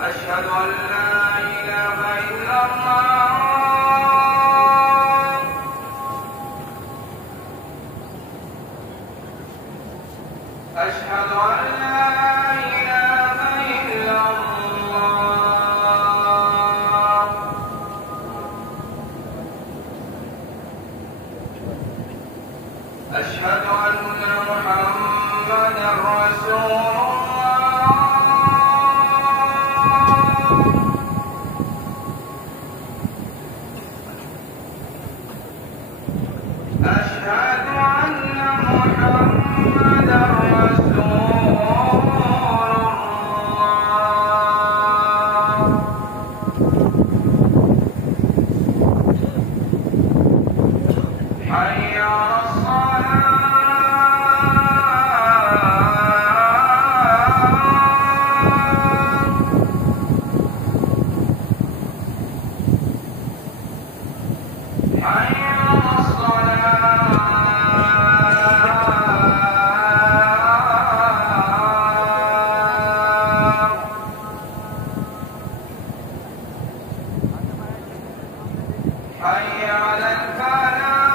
أشهد أن لا إله إلا الله أشهد أن لا إله إلا الله أشهد أن محمدا رسول الله أشهد أن محمدا رسول الله حي على حي على الفلاح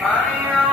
حي